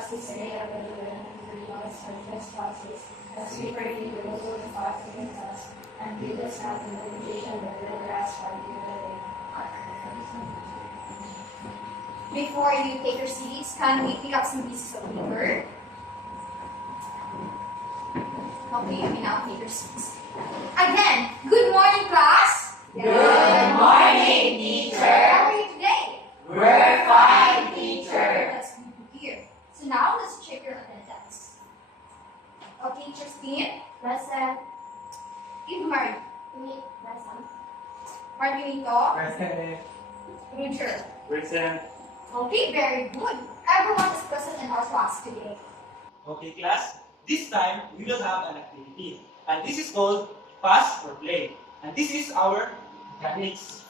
us this day our daily bread, and forgive us our trespasses, as we forgive those who trespass against us. And lead us not into temptation, but deliver us from evil. Before you take your seats, can we pick up some pieces of paper? Okay, you may now take your seats. Again, good morning, class. Good morning, teacher. How are you today? We're fine, teacher. That's good to hear. So now let's check your attendance. Okay, Christine. Present. Eve Marie. Me. Present. Margarito. Present. Roger. Present. Okay, very good. Everyone is present in our class today. Okay, class. This time we will have an activity, and this is called pass or play. And this is our mechanics.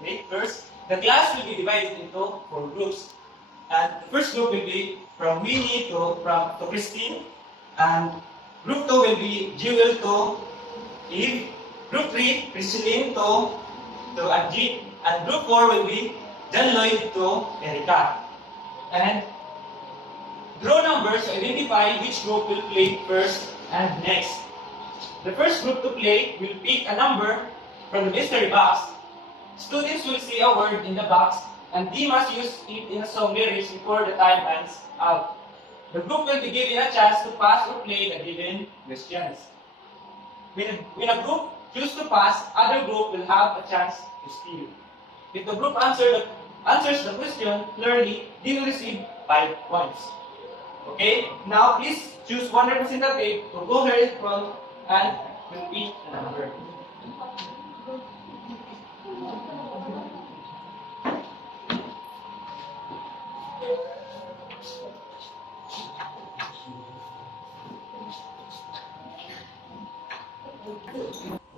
Okay, first, the class will be divided into 4 groups. And the first group will be from Winnie to Christine. And group 2 will be Jewel to Eve. Group 3, Christine to Ajit. And group 4 will be John Lloyd to Erica. And draw numbers to identify which group will play first and next. The first group to play will pick a number from the mystery box. Students will see a word in the box and they must use it in a song lyrics before the time runs out. The group will be given a chance to pass or play the given questions. When a group chooses to pass, other group will have a chance to steal. If the group answers the question clearly, they will receive 5 points. Okay, now please choose one representative to go here in front and repeat the number.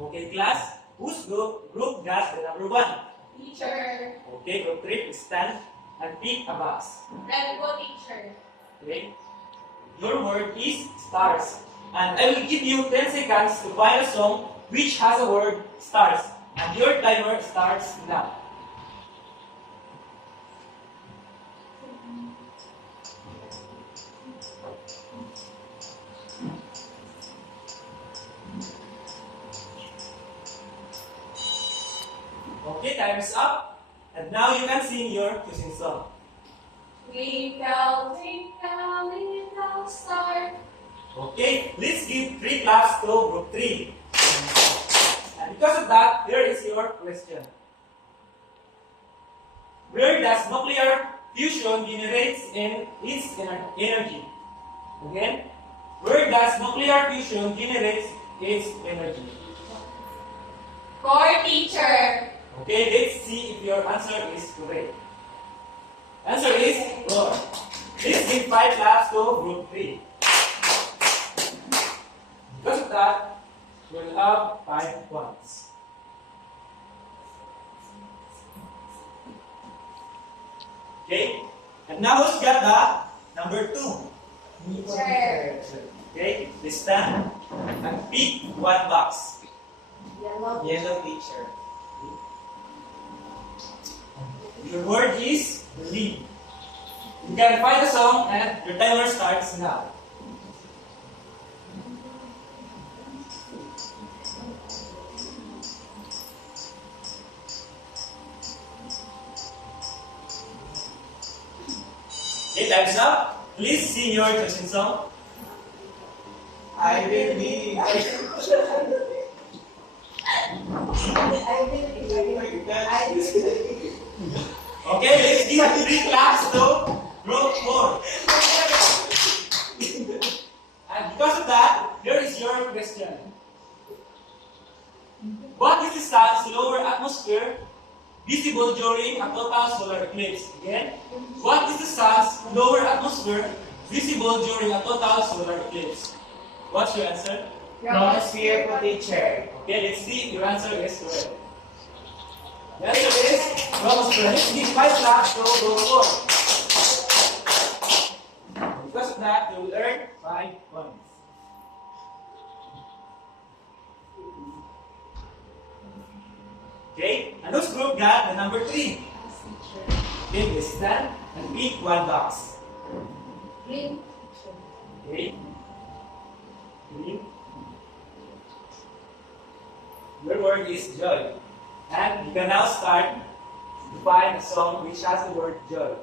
Okay, class, whose group got the number 1? Teacher. Okay, group 3, stand and pick a box. Let go, teacher. Okay? Your word is stars. And I will give you 10 seconds to find a song which has a word stars. And your timer starts now. Okay, time is up. And now you can sing your choosing song. Twinkle, twinkle, little star. Okay, let's give 3 claps to group 3. And because of that, here is your question. Where does nuclear fusion generates its energy? Again, where does nuclear fusion generates its energy? Core, teacher. Okay, let's see if your answer is correct. Answer is core. Let's give 5 claps to group 3. Because of that, we'll have 5 points. Okay, and now who's got the number 2? Teacher. Okay, let's stand and pick one box. Yellow. Yellow, teacher. Your word is believe. You can find the song and your timer starts now. Okay, time's up. Please sing your chosen song. I believe. Okay, let's give 3 claps to group 4. And because of that, here is your question. What is the sun's lower atmosphere visible during a total solar eclipse? Again, what is the sun's lower atmosphere visible during a total solar eclipse? What's your answer? Chromosphere po, teacher. Okay, let's see if your answer is correct. The answer is chromosphere. Let's give 5 claps to group 4. Because of that, you will earn 5 points. Okay, and whose group got the number 3? Okay, please stand and pick one box. Green. Okay. Green. Your word is joy. And you can now start to find a song which has the word joy.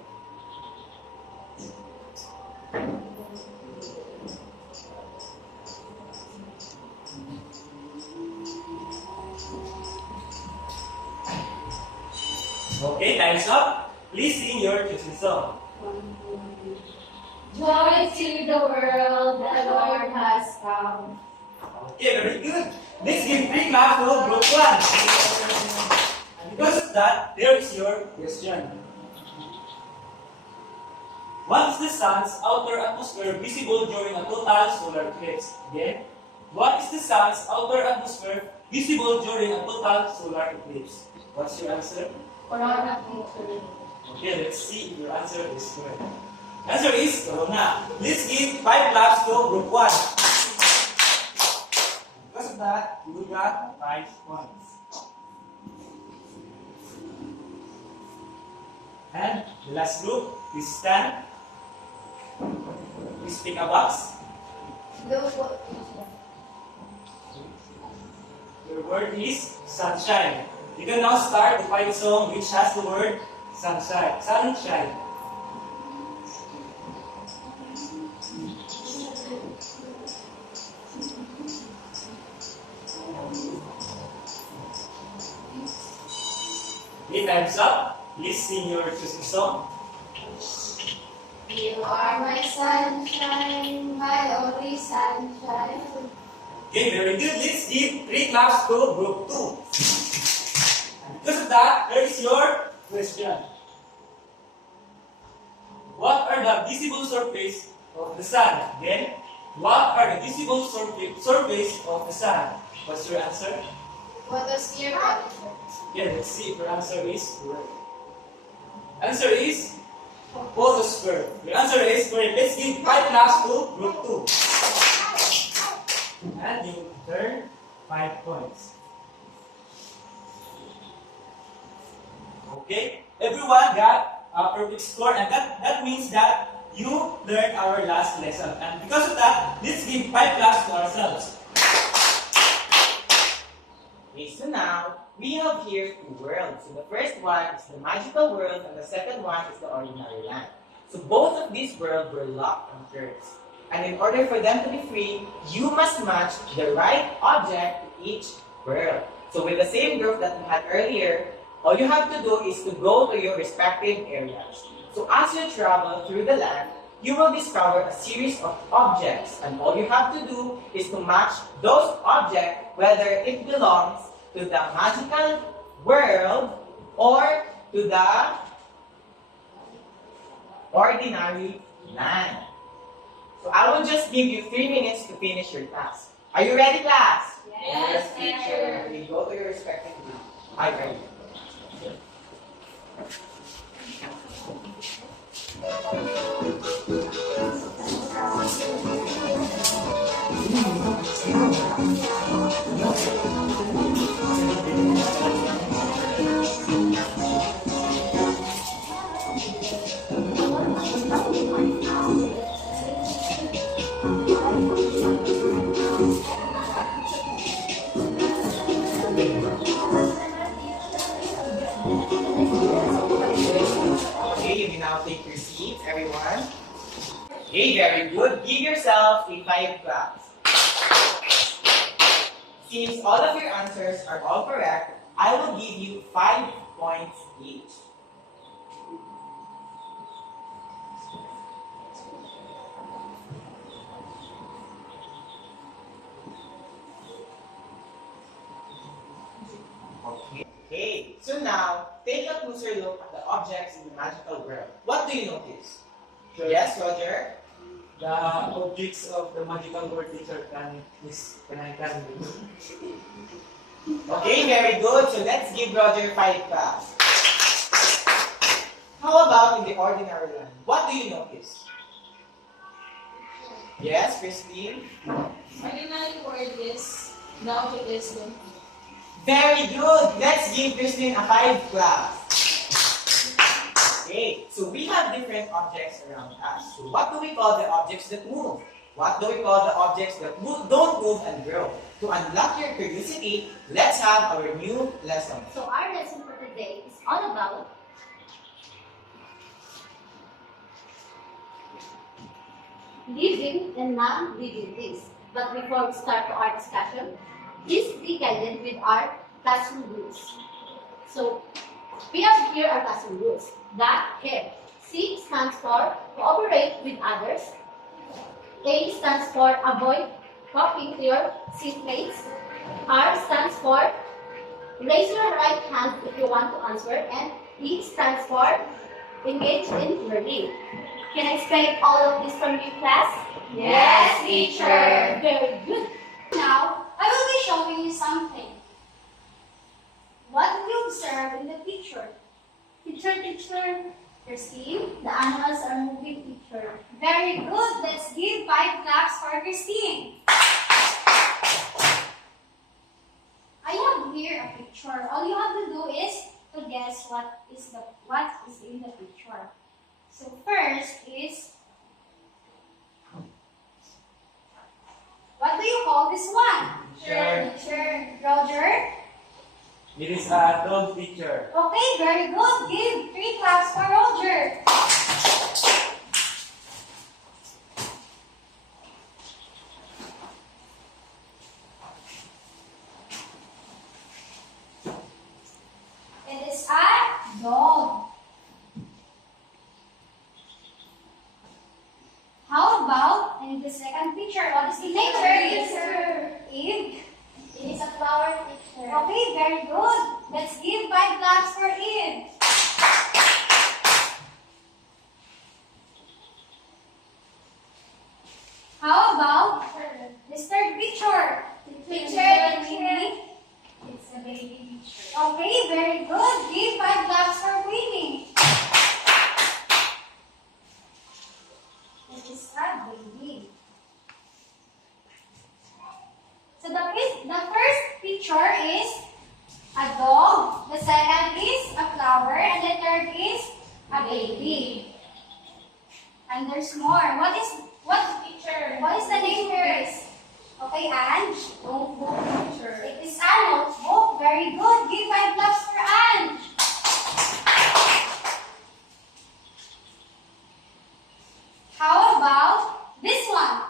Okay, time's up. Please sing your chosen song. Joy to the world, the Lord has come. Okay, very good. Let's give 3 claps to group 1. And because of that, there is your question. What is the sun's outer atmosphere visible during a total solar eclipse? Again, what is the sun's outer atmosphere visible during a total solar eclipse? What's your answer? Corona. Okay, let's see if your answer is correct. Answer is corona. Let's give 5 claps to group 1. Because of that, you got 5 points. And the last group, please stand. Please pick a box. Your word is sunshine. You can now start to find a song which has the word sunshine. Sunshine. Okay, time's up. Please sing your chosen song. You are my sunshine, my only sunshine. Okay, very good. Let's give 3 claps to group 2. And because of that, there is your question. What are the visible surface of the sun? Again, what are the visible surface of the sun? What's your answer? Photosphere. Okay, let's see if your answer is correct. Answer is photosphere. Your answer is correct. Let's give 5 claps to group 2. And you turn 5 points. Okay, everyone got a perfect score, and that means that you learned our last lesson. And because of that, let's give 5 claps to ourselves. Okay, so now we have here 2 worlds. So the first one is the magical world, and the second one is the ordinary land. So both of these worlds were locked on curves. And in order for them to be free, you must match the right object to each world. So with the same group that we had earlier, all you have to do is to go to your respective areas. So as you travel through the land, you will discover a series of objects, and all you have to do is to match those objects whether it belongs to the magical world or to the ordinary land. So I will just give you 3 minutes to finish your task. Are you ready, class? Yes, teacher. We go to your respective group. Hi, ready. Okay, you may now take your seats, everyone. Okay, very good. Give yourself a 5 claps. Since all of your answers are all correct, I will give you 5 points each. Okay, so now take a closer look at the objects in the magical world. What do you notice? Yes, Roger? The objects of the magical world teacher can. Okay, very good. So let's give Roger 5 claps. How about in the ordinary land? What do you notice? Yes, Christine? Ordinary word is, the object is the Very good. Let's give Christine a 5 claps. Okay, so we have different objects around us. So what do we call the objects that move? What do we call the objects that don't move and grow? To unlock your curiosity, let's have our new lesson. So our lesson for today is all about living and non-living things. But before we start our discussion, please be guided with our classroom rules. So we have here our classroom rules. That here, C stands for cooperate with others. A stands for avoid copying to your seatmates. R stands for raise your right hand if you want to answer. And E stands for engage in learning. Can I explain all of this from you, class? Yes, teacher. Very good. Now, I will be showing you something. What do you observe in the picture? Teacher. Christine, the animals are moving, teacher. Very good. Let's give 5 claps for Christine. I have here a picture. All you have to do is to guess what is in the picture. So first is, what do you call this one? Teacher. Roger? It is a dog, teacher. Okay, very good. Give 3 claps for Roger. It is a dog. How about in the second picture? What is the name? Eve. It is a flower, teacher. Okay, very good. Let's give 5 claps for Eve. How about this third picture? Winnie. It's a baby teacher. Okay, very good. Give 5 claps for Winnie. It is a baby. So the first picture is a dog, the second is a flower, and the third is a baby. And there's more. What is the name here? Okay, Ange. Notebook, teacher. It is a notebook. Very good. Give 5 claps for Ange. How about this one?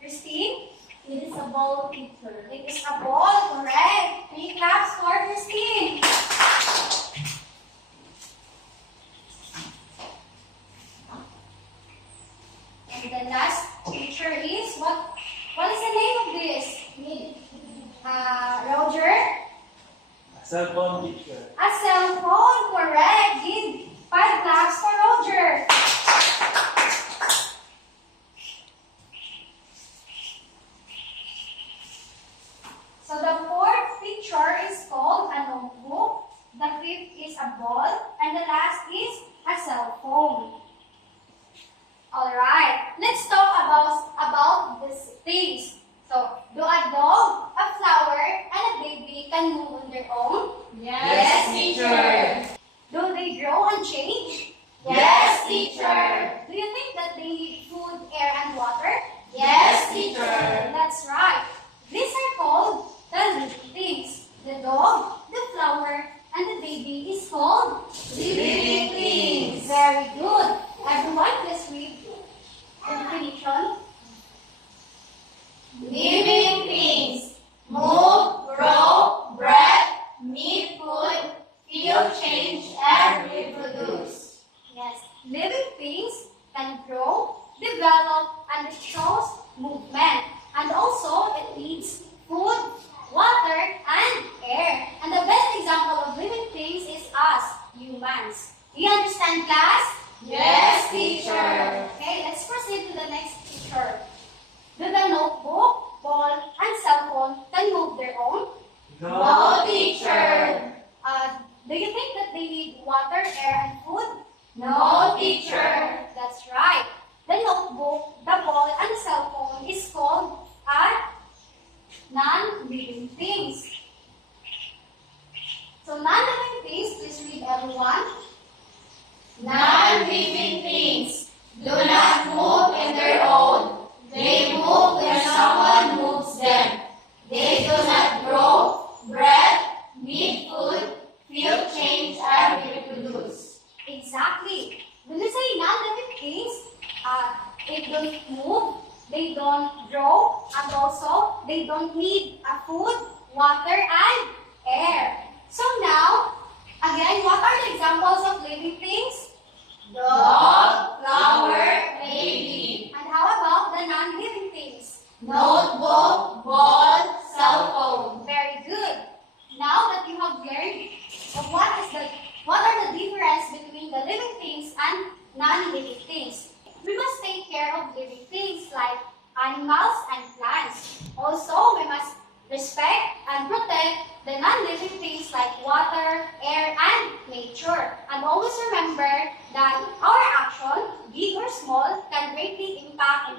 Christine? It is a ball, teacher. It is a ball, correct. 3 claps for Christine. And the last picture is, what is the name of this? Roger? A cell phone, teacher. A cell phone, correct. Give 5 claps for Roger. So the fourth picture is called a notebook. The fifth is a ball. And the last is a cell phone. Alright, let's talk about these things. So, do a dog, a flower, and a baby can move on their own? Yes, teacher. Do they grow and change? Yes, teacher. Do you think that they need food, air, and water? Yes, teacher. That's right. These are called the living things. The dog, the flower, and the baby is called Living things. Very good. Everyone, let's read the definition. Living things. Move, grow, breathe, need food, feel change, and reproduce. Yes, living things can grow, develop, and it shows movement. And also, it needs food, water, and air. And the best example of living things is us, humans. Do you understand, class? Yes, teacher. Okay, let's proceed to the next picture. Do the notebook, ball, and cell phone can move their own? No, teacher. Do you think that they need water, air, and food? No, teacher. That's right. The notebook, the ball, and cell phone is called non-living things. So non-living things, please read read everyone? Non-living things do not move in their own. They move when someone moves them. They do not grow, breathe, need food, feel change, and reproduce. Exactly. When you say non-living things, they don't move, they don't grow, and also they don't need food, water, and air. So now, again, what are the examples of living things? Dog, flower, baby. And how about the non-living things? Notebook, ball, cell phone. Very good. Now that you have learned of what are the difference between the living things and non-living things, we must take care of living things like animals and plants. Also, we must respect and protect the non-living things like water, air, and nature. And always remember that our action, big or small, can greatly impact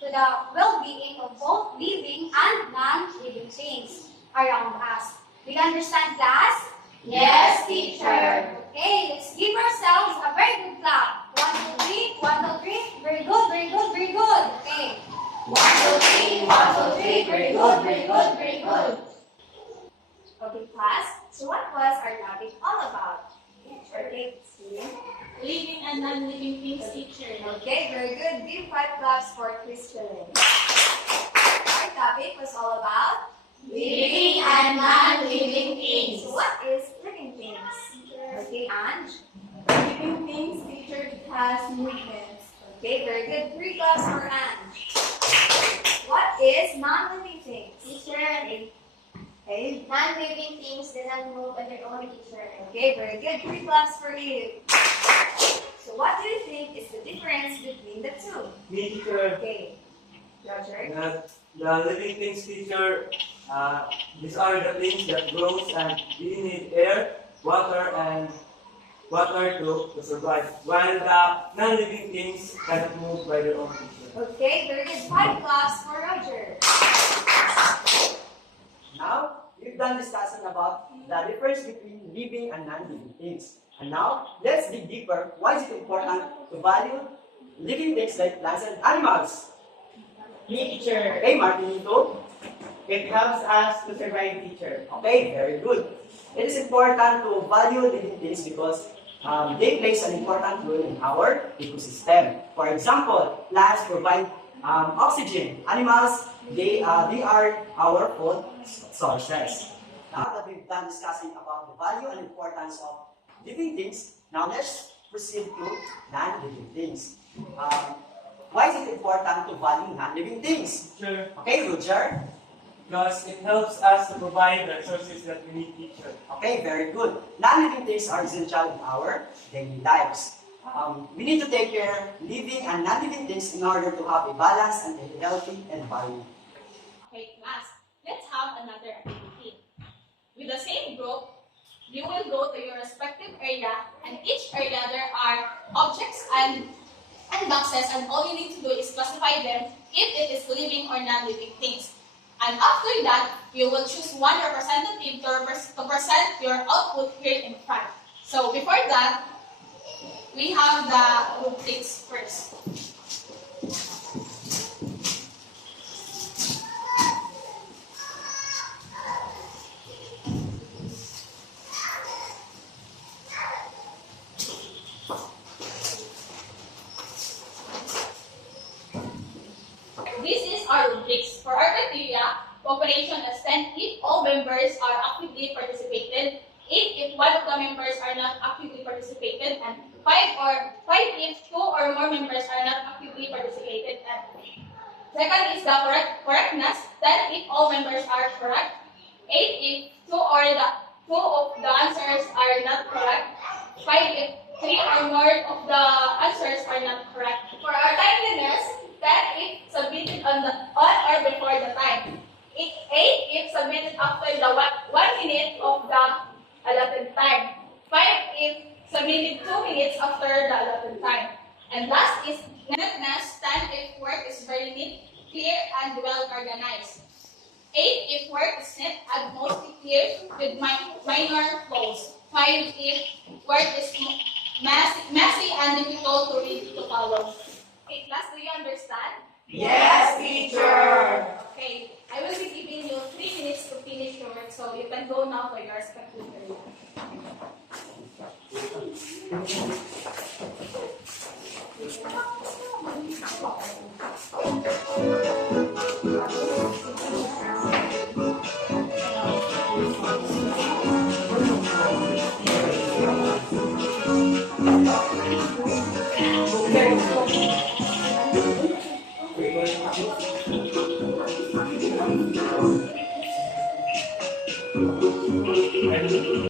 to the well-being of both living and non-living things around us. Do you understand, class? Yes, teacher. Okay, let's give ourselves a very good clap. 1, 2, 3, 1, 2, 3. Very good, very good, very good. Okay. 1, 2, 3, 1, 2, 3. Very good, very good, very good. Okay, class. So what was our topic all about? Okay, student. Living and non-living things, teacher. Okay, very good. Give 5 claps for Crystal. Our topic was all about Living and non-living things. so what is living things? Okay, and Living things, teacher, it has movements. okay, very good. 3 claps for Anne. What is non-living things? Teacher, Okay, non-living things do not move on their own, teacher. okay, very good. 3 claps for you. So what do you think is the difference between the two? Me, teacher, Okay, Roger. the living things, teacher, these are the things that grows and we need air, water, and water to survive. While the non-living things cannot move by their own, teacher. Okay, very good. 5 claps for Roger. Now, we've done discussing about the difference between living and non-living things. And now, let's dig deeper. Why is it important to value living things like plants and animals? Me, teacher. Okay, Martinito. It helps us to survive, teacher. Okay, very good. It is important to value living things because they play an important role in our ecosystem. For example, plants provide oxygen. Animals, they are our food sources. Now that we've done discussing about the value and importance of living things, now let's proceed to non-living things. Why is it important to value non-living things? Teacher, Okay, Roger. because it helps us to provide the resources that we need, teacher. Okay, very good. Non-living things are essential in our daily lives. We need to take care of living and non-living things in order to have a balanced and a healthy environment. Okay, class, let's have another activity. With the same group, you will go to your respective area, and each area there are objects and boxes, and all you need to do is classify them if it is living or non-living things. And after that, you will choose one representative to present your output here in front. So before that, we have the rubrics first. This is our rubrics. For our criteria, cooperation as 10 if all members are actively participated, 8 if one of the members are not actively participated, and 5 if 2 or more members are not actively participated. And second is the correctness, 10 if all members are correct, 8 if 2 of the answers are not correct, 5 if 3 or more of the answers are not correct. For our timeliness, 10 if submitted on or before the time. 8 if submitted after the 1 minute of the allotted time. 5 if submitted 2 minutes after the allotted time. And last is neatness, 10 if work is very neat, clear, and well organized. 8 if work is neat and mostly clear with minor flaws. find it word is messy and difficult to read to follow. Okay, class, do you understand? Yes, teacher! Okay, I will be giving you 3 minutes to finish your work, so you can go now for your respective area.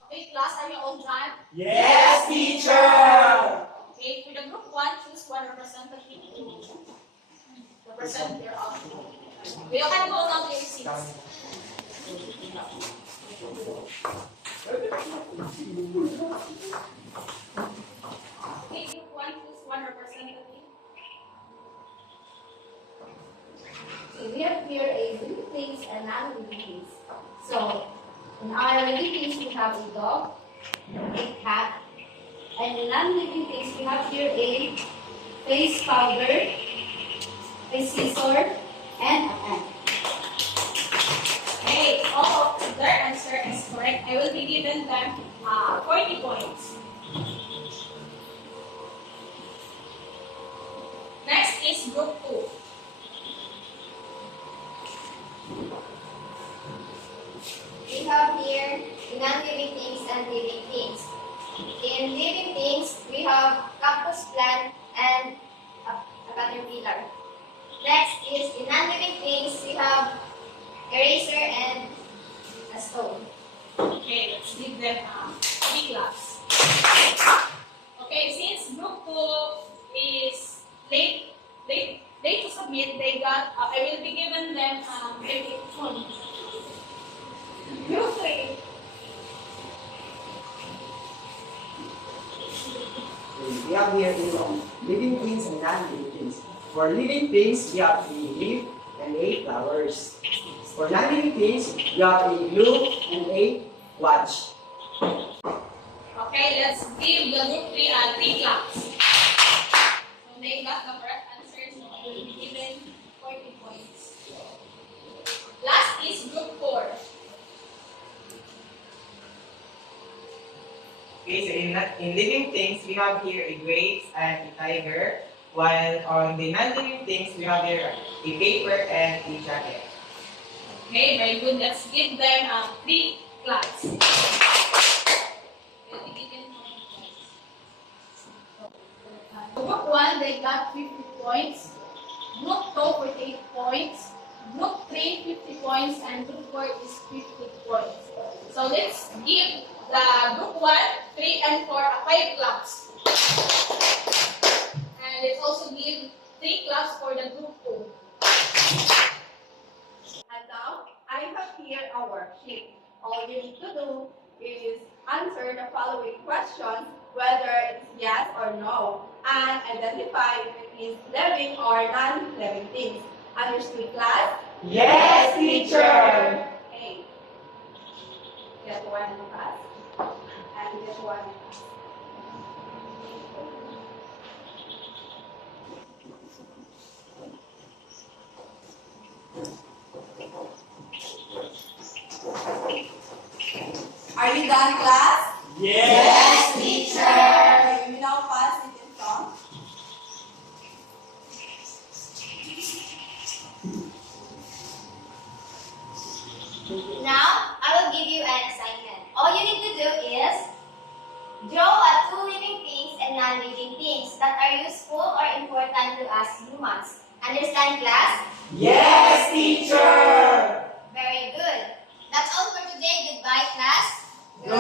Okay, class, are you all done? Yes, teacher! Okay, for the group 1, choose one representative to represent your own. You can go now to your seats. Okay, group 1, choose one representative. So we have here a living things and non-living things. So in our living things we have a dog, a cat, and in non-living things we have here a face powder, a scissor, and a pen. Okay, all of their answer is correct. I will be giving them 40 points. Next is group 2. We have here non-living things and living things. In living things, we have cactus plant and a caterpillar. Next is in non-living things, we have eraser and a stone. Okay, let's give them 3 claps. Okay, since group 2 is late to submit, they got, I will be giving them maybe 1. Group 3. We have here living things and non-living things. For living things, we have a leaf and 8 flowers. For non-living things, we have a glue and 8 watch. Okay, let's give the group 3 3 claps. So they got the correct answer, so I will be given 40 points. Last is group 4. Okay, so in living things, we have here a grapes and a tiger, while on the non-living things, we have here a paper and a jacket. Okay, very good. Let's give them 3 claps. We'll be given 40 points. Group 1, they got 50 points. Group 2, 48 points. Group 3, 50 points. And group 4 is 50 points. So let's give the group 1, 3, and 4 5 claps. And let's also give 3 claps for the group 2. And now, I have here a worksheet. All you need to do is answer the following questions, whether it's yes or no, and identify if it is living or non-living things. Understood, class? Yes, teacher! Okay. Get one in class. And get one in class. Are you done, class? Yes, Okay, we now pass it in front. Now, I will give you an assignment. All you need to do is draw 2 living things and non-living things that are useful or important to us humans. Understand, class? Yes, teacher! Very good. That's all for today. Goodbye, class. Good